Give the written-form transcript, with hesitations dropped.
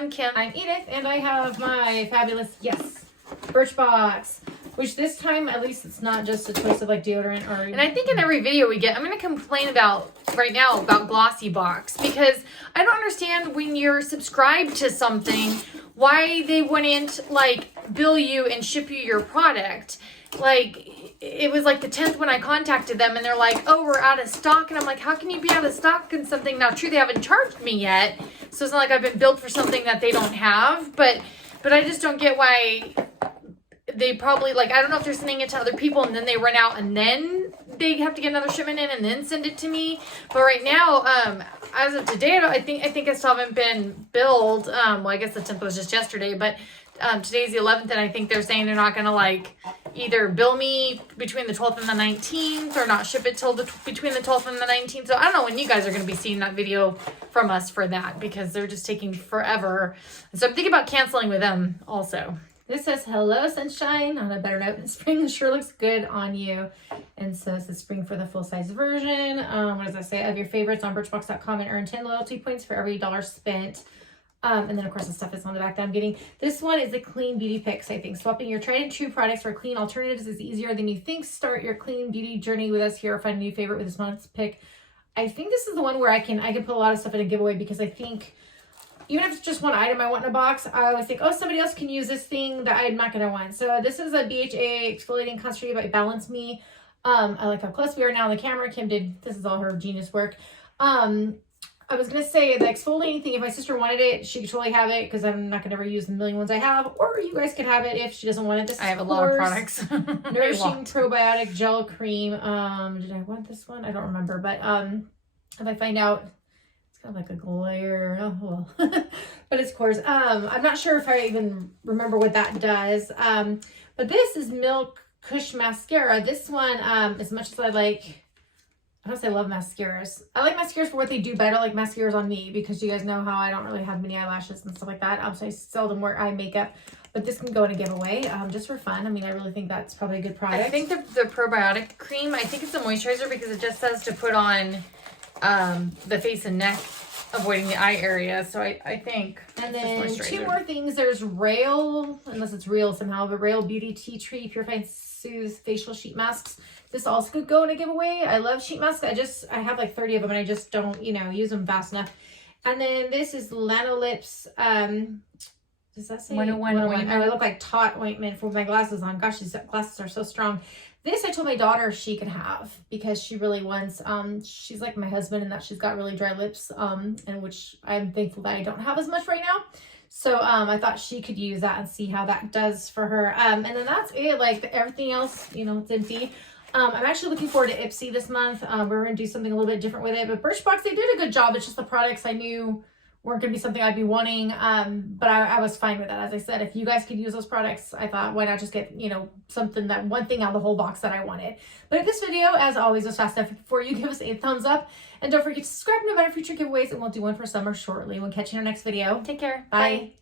I'm Kim. I'm Edith, and I have my fabulous, yes, Birchbox, which this time, at least it's not just a choice of like deodorant or... And I think in every video we get, I'm going to complain about right now about Glossy Box, because I don't understand when you're subscribed to something, why they wouldn't like bill you and ship you your product. Like, it was like the 10th when I contacted them and they're like, oh, we're out of stock. And I'm like, how can you be out of stock in something? Now, true, they haven't charged me yet. So it's not like I've been billed for something that they don't have. But I just don't get why they probably, like, I don't know if they're sending it to other people and then they run out and then they have to get another shipment in and then send it to me. But right now, as of today, I think I still haven't been billed. Well, I guess the 10th was just yesterday, but today's the 11th, and I think they're saying they're not going to, like, either bill me between the 12th and the 19th or not ship it till between the 12th and the 19th. So I don't know when you guys are going to be seeing that video from us for that, because they're just taking forever. And so I'm thinking about canceling with them also. This says, hello, sunshine. On a better note, spring sure looks good on you. And so it says spring for the full-size version. What does that say? Of your favorites on Birchbox.com and earn 10 loyalty points for every $1 spent. And then, of course, the stuff is on the back that I'm getting. This one is the Clean Beauty Picks, I think. Swapping your tried and true products for clean alternatives is easier than you think. Start your clean beauty journey with us here or find a new favorite with this month's pick. I think this is the one where I can put a lot of stuff in a giveaway, because I think even if it's just one item I want in a box, I always think, oh, somebody else can use this thing that I'm not going to want. So this is a BHA exfoliating concentrate by Balance Me. I like how close we are now on the camera. Kim this is all her genius work. I was going to say the exfoliating thing, if my sister wanted it, she could totally have it, because I'm not going to ever use the million ones I have. Or you guys can have it if she doesn't want it. I have a lot of products. Nourishing Probiotic Gel Cream. Did I want this one? I don't remember. But if I find out, it's kind of like a glare. Oh, well. But it's course. I'm not sure if I even remember what that does. But this is Milk Kush Mascara. This one, as much as I like... I don't say I love mascaras. I like mascaras for what they do, but I don't like mascaras on me, because you guys know how I don't really have many eyelashes and stuff like that. So I seldom wear eye makeup, but this can go in a giveaway just for fun. I mean, I really think that's probably a good product. I think the probiotic cream, I think it's a moisturizer, because it just says to put on the face and neck, avoiding the eye area. So I think. And then two more things. There's Rail, unless it's real somehow, but Rail Beauty Tea Tree Purifying Soothe Facial Sheet Masks. This also could go in a giveaway. I love sheet masks. I have like 30 of them and I just don't, use them fast enough. And then this is Lanolips. Does that say 101 ointment? I look like Tot ointment with my glasses on. Gosh, these glasses are so strong. This I told my daughter she could have, because she really wants, she's like my husband in that she's got really dry lips, and which I'm thankful that I don't have as much right now. So I thought she could use that and see how that does for her. And then that's it. Like everything else, it's empty. I'm actually looking forward to Ipsy this month. We're going to do something a little bit different with it. But Birchbox, they did a good job. It's just the products I knew weren't going to be something I'd be wanting. But I was fine with that. As I said, if you guys could use those products, I thought, why not just get, something, that one thing out of the whole box that I wanted. But if this video, as always, was fast enough for you, give us a thumbs up. And don't forget to subscribe to know about our future giveaways. And we'll do one for summer shortly. We'll catch you in our next video. Take care. Bye.